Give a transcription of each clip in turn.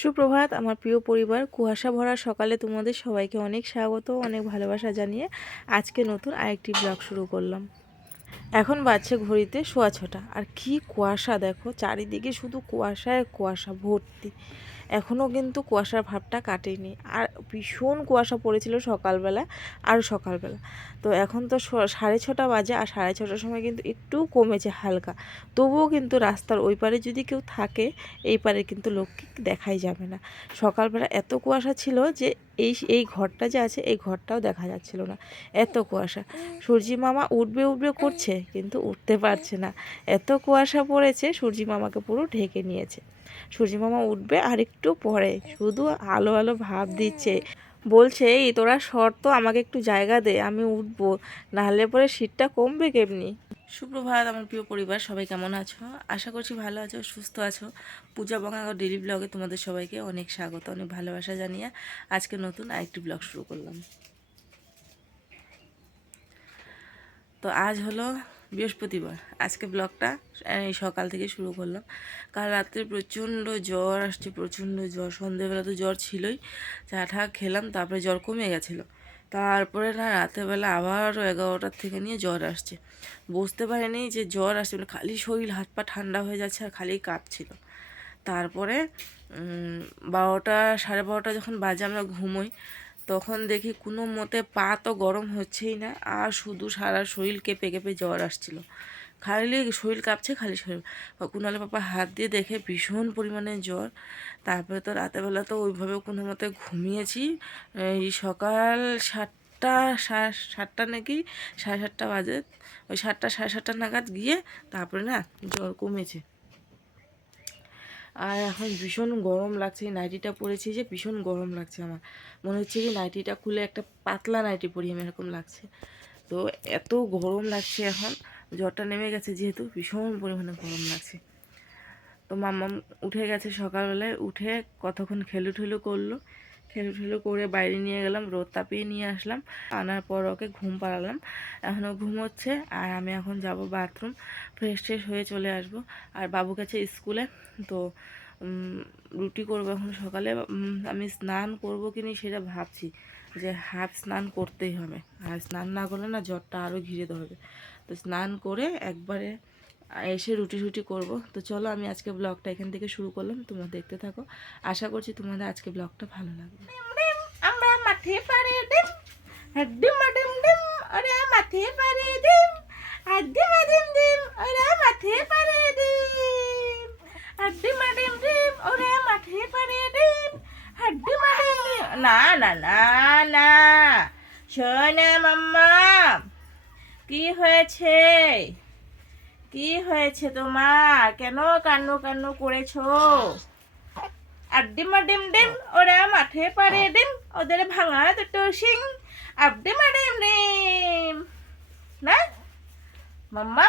সুপ্রভাত আমার প্রিয় পরিবার, কুয়াশা ভরা সকালে তোমাদের সবাইকে অনেক স্বাগত, অনেক ভালোবাসা জানিয়ে আজকে নতুন আরেকটি ব্লগ শুরু করলাম। এখন বাজছে ঘড়িতে 6:15 আর কি কুয়াশা দেখো, চারিদিকে শুধু কুয়াশায় কুয়াশা ভর্তি। এখনও কিন্তু কুয়াশার ভাবটা কাটেনি, আর ভীষণ কুয়াশা পড়েছিল সকালবেলা, আরও সকালবেলা। তো এখন তো 6:30 বাজে, আর 6:30টার সময় কিন্তু একটু কমেছে হালকা। তবুও কিন্তু রাস্তার ওই পারে যদি কেউ থাকে, এই পারে কিন্তু লোককে দেখাই যাবে না। সকালবেলা এত কুয়াশা ছিল যে এই ঘরটা যে আছে এই ঘরটাও দেখা যাচ্ছিল না, এত কুয়াশা। সূর্যি মামা উঠবে উঠবে করছে কিন্তু উঠতে পারছে না, এত কুয়াশা পড়েছে সূর্যি মামাকে পুরো ঢেকে নিয়েছে। সূর্যি মামা উঠবে আর একটু পরে, শুধু আলো আলো ভাব দিচ্ছে, বলছে এই তোরা শর্ত আমাকে একটু জায়গা দে, আমি উঠবো, নাহলে পরে সিটটা কমবে কেমনি। সুপ্রভাত আমার প্রিয় পরিবার, সবাই কেমন আছো? আশা করছি ভালো আছো, সুস্থ আছো। পূজা বঙ্গাঙ্গ ডেইলি ব্লগে তোমাদের সবাইকে অনেক স্বাগত, অনেক ভালোবাসা জানিয়ে আজকে নতুন আরেকটি ব্লগ শুরু করলাম। তো আজ হলো বৃহস্পতিবার, আজকে ব্লগটা এই সকাল থেকে শুরু করলাম। কাল রাত্রে প্রচণ্ড জ্বর আসছে, প্রচণ্ড জ্বর। সন্ধেবেলা তো জ্বর ছিলই, চা ঠা খেলাম, তারপরে জ্বর কমে গেছিলো। তারপরে না রাতেরবেলা আবারও 11টার থেকে নিয়ে জ্বর আসছে। বুঝতে পারিনি যে জ্বর আসছে, মানে খালি শরীর হাত পা ঠান্ডা হয়ে যাচ্ছে আর খালি কাঁপছিল। তারপরে 12টা 12:30 যখন বাজে আমরা ঘুমোই, তখন দেখি কোনো মতে পা তো গরম হচ্ছেই না, আর শুধু সারা শরীর কেঁপে কেঁপে জ্বর আসছিল। খালি শরীর কাঁপছে, খালি শরীর। কুণালে পাপা হাত দিয়ে দেখে ভীষণ পরিমাণে জ্বর। তারপরে তো রাতেরবেলা তো ওইভাবে কোনো মতে ঘুমিয়েছি। এই সকাল 7টা 7:30 নাকি 7:30 বাজে, ওই 7টা 7:30 নাগাদ গিয়ে তারপরে না জ্বর কমেছে। আর এখন ভীষণ গরম লাগছে, এই নাইটিটা পরেছি যে ভীষণ গরম লাগছে আমার। মনে হচ্ছে কি নাইটিটা খুলে একটা পাতলা নাইটি পরি আমি, এরকম লাগছে। তো এত গরম লাগছে এখন, জ্বরটা নেমে গেছে যেহেতু ভীষণ পরিমাণে গরম লাগছে। তো মাম্মাম উঠে গেছে সকালবেলায়, উঠে কতক্ষণ খেলু করলো, খেলু করে বাইরে নিয়ে গেলাম, রোদ তাপিয়ে নিয়ে আসলাম। আনার পর ওকে ঘুম পাড়ালাম, এখনও ঘুমোচ্ছে। আর আমি এখন যাব বাথরুম, ফ্রেশ ট্রেশ হয়ে চলে আসব। আর বাবু গেছে স্কুলে, তো রুটি করবো এখন সকালে। আমি স্নান করবো কি না সেটা ভাবছি, যে হাফ স্নান করতেই হবে, আর স্নান না করলে না জ্বরটা আরও ঘিরে ধরবে। তো স্নান করে একবারে এসে রুটি করব। তো চলো আমি আজকে ব্লগটা এখান থেকে শুরু করলাম, তোমরা দেখতে থাকো। আশা করছি তোমাদের আজকে ব্লগটা ভালো লাগবে। আমরা মাঠে পারে ডিম, ডিম ডিম ডিম, ওরা মাঠে পারে ডিম, আর ডিম ডিম ডিম, ওরা মাঠে পারে ডিম, আর ডিম ডিম ডিম, ওরা মাঠে পারে ডিম, আর ডিম ডিম ডিম। না না না না, শোনা মাম্মা, কি হয়েছে? কি হয়েছে তোমার? কেন কান্নু কান্নু করেছো? আর ডিম ডিম ডিম, ওরা মাঠে পারে ডিম, ওদের ভাঙা দুটো শিং, আর ডিম ডিম ডিম। না মাম্মা,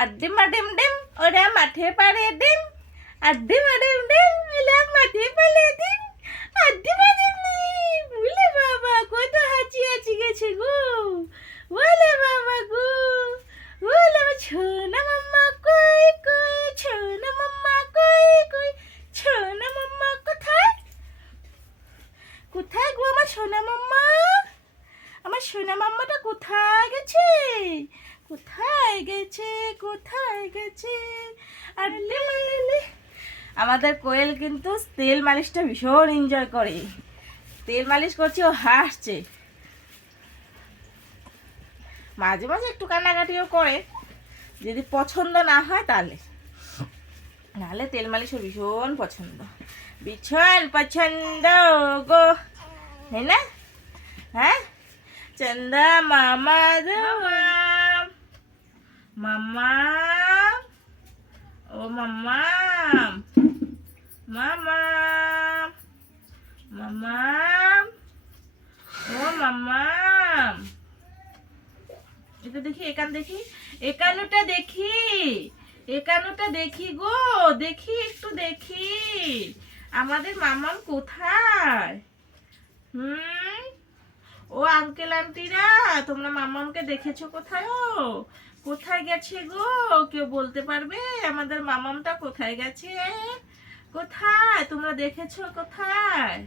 আর ডিম ডিম ডিম, ওরা মাঠে পারে ডিম, আর ডিম ডিম ডিম, ওরা মাঠে পারে ডিম, আর ডিম ডিম ডিম। বলে বাবা কত হাঁচি হাঁচি গেছে গো, বলে বাবা গো, বলে ছোনা মাম্মা কই কই, ছোনা মাম্মা কই কই, ছোনা মাম্মা কোথায়? কোথায় গো আমার সোনা মাম্মা? আমার সোনা মাম্মাটা কোথায় গেছে? কোথায় গেছে? কোথায় গেছে? আর আমাদের কোয়েল কিন্তু তেল মালিশটা ভীষণ এনজয় করে। তেল মালিশ করছে, ও হাসছে। মাঝে মাঝে একটু কান্নাকাটিও করে, যদি পছন্দ না হয় তাহলে, নাহলে তেল মালিশ ভীষণ পছন্দ, ভীষণ পছন্দ গো, তাই না? হ্যাঁ, চন্দা মামা মামা, ও মামা, মামা, মামা, ও মামা। এটা দেখি, একান দেখি, একানোটা দেখি, একানোটা দেখি গো, দেখি একটু দেখি আমাদের মামাম কোথায়। ও আঙ্কেল আন্টিরা, তোমরা মামামকে দেখেছো কোথায়? ও কোথায় গেছে গো? কেউ বলতে পারবে আমাদের মামামটা কোথায় গেছে? কোথায় তোমরা দেখেছো? কোথায়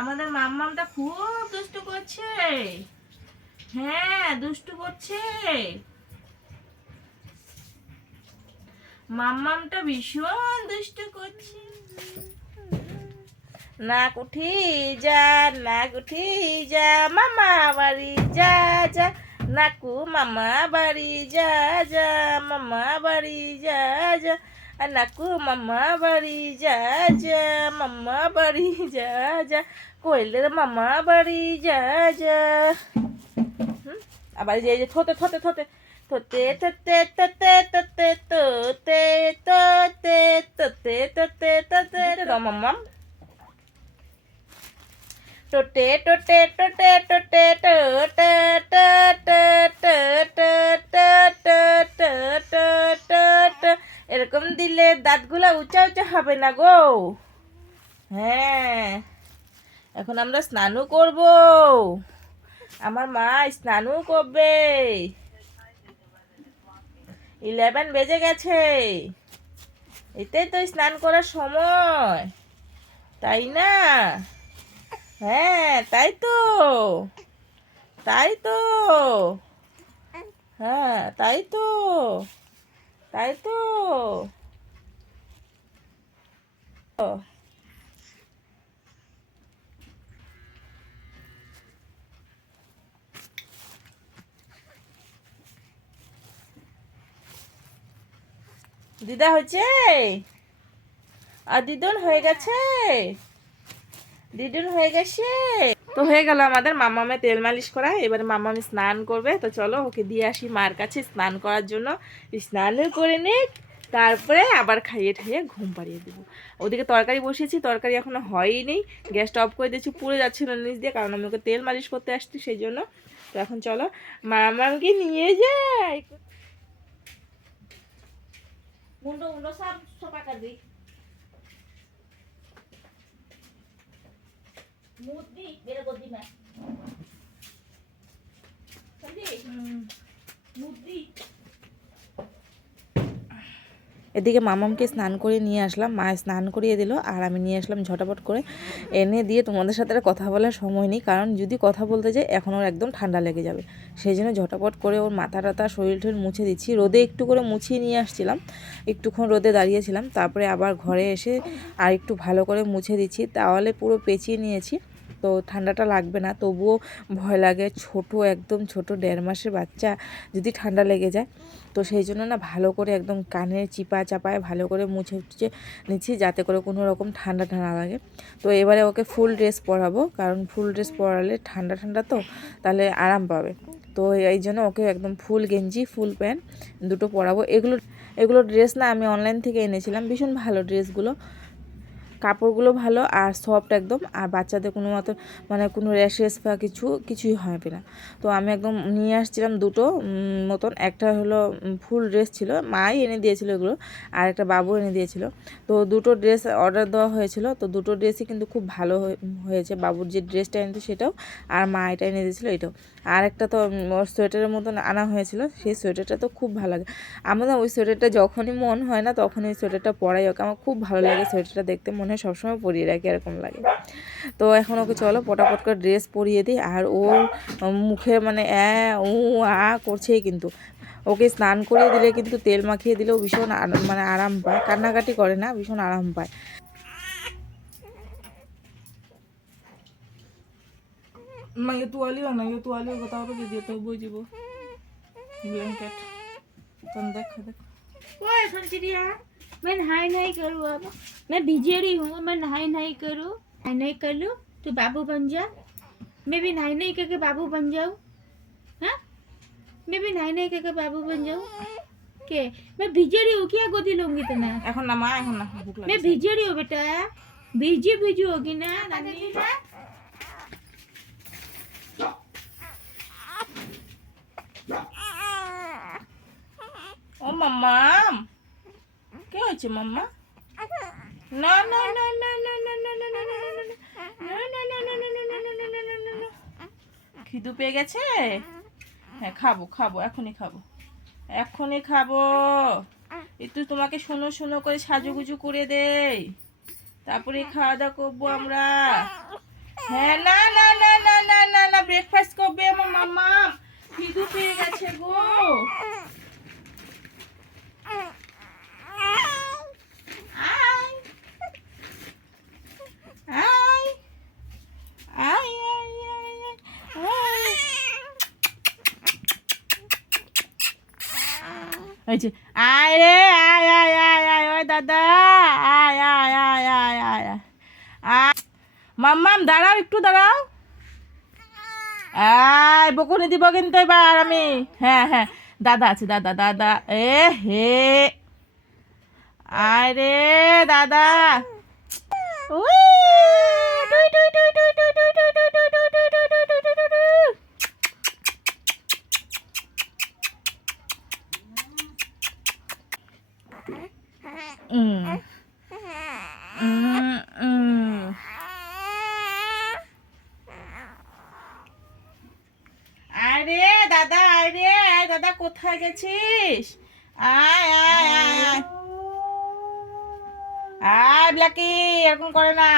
আমাদের মামামটা? খুব দুষ্টু করছে। হ্যাঁ, দুষ্টু করছে। মাম্মামটা ভীষণ দুষ্টু করছে। নাক উঠি যা, নাক উঠি যা, মামা বাড়ি যা যা, নাকু মামা বাড়ি যা যা, মামা বাড়ি যা যা, নাকু মামা বাড়ি যা যা, মামা বাড়ি যা যা, কোয়েলের মামা বাড়ি যা যা। আবার যে থতে থতে থতে থতে থতে থতে থতে তোতে তোতে তোতে তোতে তোতে মাম্মাম টোটে টোটে টোটে টোটে টোটে এরকম দিলে দাঁতগুলা উঁচা উঁচা হবে না গো। হ্যাঁ, এখন আমরা স্নানও করব। আমার মা স্নানও করবে। 11 বেজে গেছে। এটাই তো স্নান করার সময়, তাই না? হ্যাঁ, তাই তো, তাই তো। হ্যাঁ, তাই তো, তাই তো। দিদা হয়েছে আর দিদুন হয়ে গেছে, দিদুন হয়ে গেছে। তো হয়ে গেল আমাদের মামামে তেল মালিশ করা। এবারে মামামি স্নান করবে, তো চলো ওকে দিয়ে আসি মার কাছে স্নান করার জন্য। স্নানও করে নিক, তারপরে আবার খাইয়ে ঠাইয়ে ঘুম পাড়িয়ে দেবো। ওদিকে তরকারি বসিয়েছি, তরকারি এখনো হয়নি। গ্যাসটা অফ করে দিয়েছি, পুড়ে যাচ্ছিল নিচ দিয়ে, কারণ আমি ওকে তেল মালিশ করতে আসছি সেই জন্য। তো এখন চলো মামাকে নিয়ে যাই। মুন্ডো মুন্ডো সব সোপা কর দি, মুদ্দি মেরে গোদি মে মুদ্দি। এদিকে মামামকে স্নান করে নিয়ে আসলাম, মা স্নান করিয়ে দিল, আর আমি নিয়ে আসলাম ঝটাপট করে এনে দিয়ে। তোমাদের সাথে কথা বলার সময় নেই, কারণ যদি কথা বলতে যাই এখন ওর একদম ঠান্ডা লেগে যাবে। সেই জন্য ঝটাপট করে ওর মাথা টাথা শরীর টরীর মুছে দিচ্ছি। রোদে একটু করে মুছিয়ে নিয়ে আসছিলাম, একটুক্ষণ রোদে দাঁড়িয়েছিলাম, তারপরে আবার ঘরে এসে আর একটু ভালো করে মুছে দিচ্ছি। তাহলে পুরো পেঁচিয়ে নিয়েছি, তো ঠান্ডাটা লাগবে না। তবুও ভয় লাগে, ছোট একদম ছোট 1.5 মাসের বাচ্চা, যদি ঠান্ডা লেগে যায়। তো সেই জন্য না ভালো করে একদম কানের চিপা চাপায় ভালো করে মুছে উঠছে নিচ্ছি, যাতে করে কোনো রকম ঠান্ডাটা না লাগে। তো এবারে ওকে ফুল ড্রেস পরাবো, কারণ ফুল ড্রেস পরালে ঠান্ডা ঠান্ডা তো, তাহলে আরাম পাবে। তো এই জন্য ওকে একদম ফুল গেঞ্জি ফুল প্যান্ট দুটো পরাবো। এগুলো ড্রেস না আমি অনলাইন থেকে এনেছিলাম, ভীষণ ভালো ড্রেসগুলো, কাপড়গুলো ভালো আর সফট একদম। আর বাচ্চাদের কোনো মতো মানে কোনো র্যাশেস বা কিছুই হবে না। তো আমি একদম নিয়ে আসছিলাম দুটো মতন। একটা হলো ফুল ড্রেস ছিল, মাই এনে দিয়েছিল এগুলো, আর একটা বাবু এনে দিয়েছিল। তো দুটো ড্রেস অর্ডার দেওয়া হয়েছিল, তো দুটো ড্রেসই কিন্তু খুব ভালো হয়েছে। বাবুর যে ড্রেসটা এনেছে সেটাও, আর মা এটা এনে দিয়েছিলো এটাও। আর একটা তো ওর সোয়েটারের মতন আনা হয়েছিল, সেই সোয়েটারটা তো খুব ভালো লাগে। আমার ওই সোয়েটারটা যখনই মন হয় না তখনই ওই সোয়েটারটা পরাই ওকে, আমার খুব ভালো লাগে সোয়েটারটা দেখতে, মনে হয় সবসময় পরিয়ে রাখি এরকম লাগে। তো এখন ওকে চলো পটাপট করে ড্রেস পরিয়ে দিই। আর ওর মুখে মানে উ আ করছেই কিন্তু। ওকে স্নান করিয়ে দিলে কিন্তু তেল মাখিয়ে দিলেও ভীষণ মানে আরাম পায়, কান্নাকাটি করে না, ভীষণ আরাম পায়। ये तुआली हो ना, ये तुआली हो बताओ तो दीदी तो बुझिबो ब्लैंकेट तुम देख देख कोई फंसिया मैं नहाई नहीं करूँ, अब मैं भिजे रही हूँ, मैं नहाई नहीं करूँ, नहाई नहीं कर लूँ तो बाबू बन जा। मैं भी नहाई नहीं करके बाबू बन जाऊँ, हाँ मैं भी नहाई नहीं करके बाबू बन जाऊँ के? मैं भिजे रही हूँ, क्या गोदी लूंगी तना? এখন না মা, এখন না, ভুক मैं লাগছে। भिजे रही हूँ बेटा, भिजी भिजी होगी ना नानी। ও মাম্মাম, কে হয়েছে মাম্মা? না না না না না না না না না না না খিদু পেয়ে গেছে? হ্যাঁ খাবো খাবো, এখনই খাবো। এখনই খাবো। একটু তোমাকে শুনো শুনো করে সাজুগুজু করে দেই, তারপরে খাওয়া দাওয়া করবো আমরা। হ্যাঁ, না না না না না না না, ব্রেকফাস্ট করবে আমার মাম্মা। খিদু পেয়ে গেছে গো। আয় আয় আয় আয় আয় আয়। এই যে আয় রে, আয় আয় আয় আয়, ওই দাদা, আয় আয় আয় আয় আয় আয় আয়। মাম্মাম দাঁড়াও, একটু দাঁড়াও। আয়, বকুনি দিব কিন্তু এবার আমি। হ্যাঁ হ্যাঁ, দাদা আছে, দাদা দাদা। এ হে, আয় রে দাদা। উই, টুই টুই টুই টুই টুই টুই টুই টুই টুই টুই টুই টুই টুই টুই টুই টুই। উম, উম। আরে দাদা, আয় রে, আয় দাদা, কোথায় গেছিস? আয় আয় আয় আয় আয়, ব্ল্যাকি, এরকম করে না।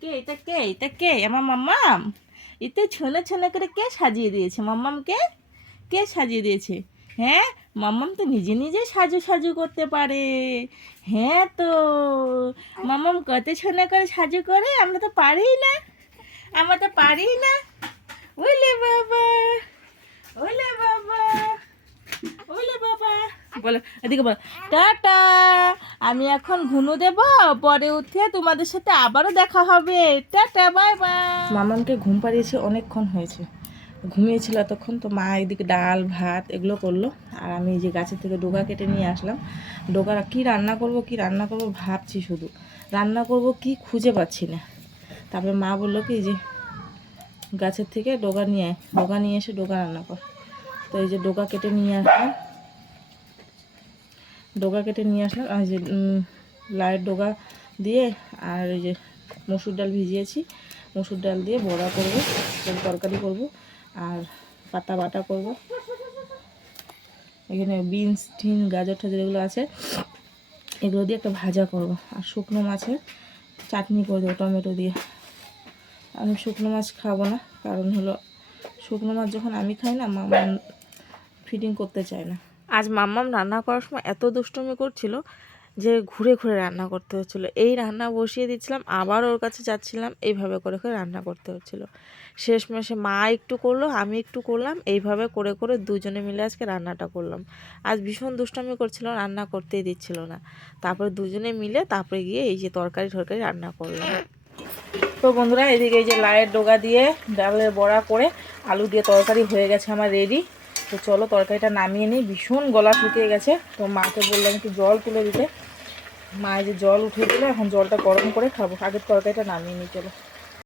কে এটা, কে এটা, কে আমার মাম্মাম? এতে ছোনা ছোনা করে কে সাজিয়ে দিয়েছে মাম্মামকে? কে সাজিয়ে দিয়েছে? হ্যাঁ, মাম্মাম তো নিজে নিজে সাজু সাজু করতে পারে। হ্যাঁ তো, মাম্মাম কত ছোনা করে সাজু করে, আমরা তো পারি না, আমরা তো পারি না। ওলে বাবা, ওলে বাবা, ওলে বাবা। বলো এদিকে, বলো টাটা, আমি এখন ঘুমো দেব, পরে উঠে তোমাদের সাথে আবারও দেখা হবে। Tata, bye bye. মামানকে ঘুম পাড়িয়েছে, অনেকক্ষণ হয়েছে, ঘুমিয়েছিল এতক্ষণ। তো মা এদিকে ডাল ভাত এগুলো করলো, আর আমি এই যে গাছের থেকে ডোকা কেটে নিয়ে আসলাম। ডোকা কি রান্না করব, কি রান্না করব ভাবছি, শুধু রান্না করব কি খুঁজে পাচ্ছি না। তারপরে মা বললো কি যে গাছের থেকে ডোকা নিয়ে আয়, ডোকা নিয়ে এসে ডোকা রান্না কর। তো এই যে ডোকা কেটে নিয়ে আসলাম, ডোকা কেটে নিয়ে আসলাম, আর যে লাইয়ের ডোকা দিয়ে, আর এই যে মসুর ডাল ভিজিয়েছি, মসুর ডাল দিয়ে বড়া করব, তরকারি করব, আর পাতা বাটা করব। এখানে বিনস টিন গাজর টাজর এগুলো আছে, এগুলো দিয়ে একটা ভাজা করব। আর শুকনো মাছের চাটনি করে দেবো টমেটো দিয়ে। আমি শুকনো মাছ খাবো না, কারণ হলো শুকনো মাছ যখন আমি খাই না, মাম্মাম ফিটিং করতে চায় না। আজ মাম্মাম রান্না করার সময় এত দুষ্টুমি করছিল যে ঘুরে ঘুরে রান্না করতে হচ্ছিলো। এই রান্না বসিয়ে দিচ্ছিলাম, আবার ওর কাছে যাচ্ছিলাম, এইভাবে করে করে রান্না করতে হচ্ছিলো। শেষমেশে মা একটু করলো, আমি একটু করলাম, এইভাবে করে করে দুজনে মিলে আজকে রান্নাটা করলাম। আজ ভীষণ দুষ্টামি করছিল, রান্না করতেই দিচ্ছিল না। তারপরে দুজনে মিলে তারপরে গিয়ে এই যে তরকারি রান্না করলাম। তো বন্ধুরা, এদিকে এই যে লাইয়ের ডোগা দিয়ে ডালের বড়া করে আলু দিয়ে তরকারি হয়ে গেছে আমার রেডি। তো চলো তরকারিটা নামিয়ে নিই, ভীষণ গলা শুকিয়ে গেছে। তো মাকে বললাম একটু জল তুলে দিতে, মা এই যে জল উঠিয়ে দিলে, এখন জলটা গরম করে খাবো। আগের তরকারিটা নামিয়ে নিই, চলো।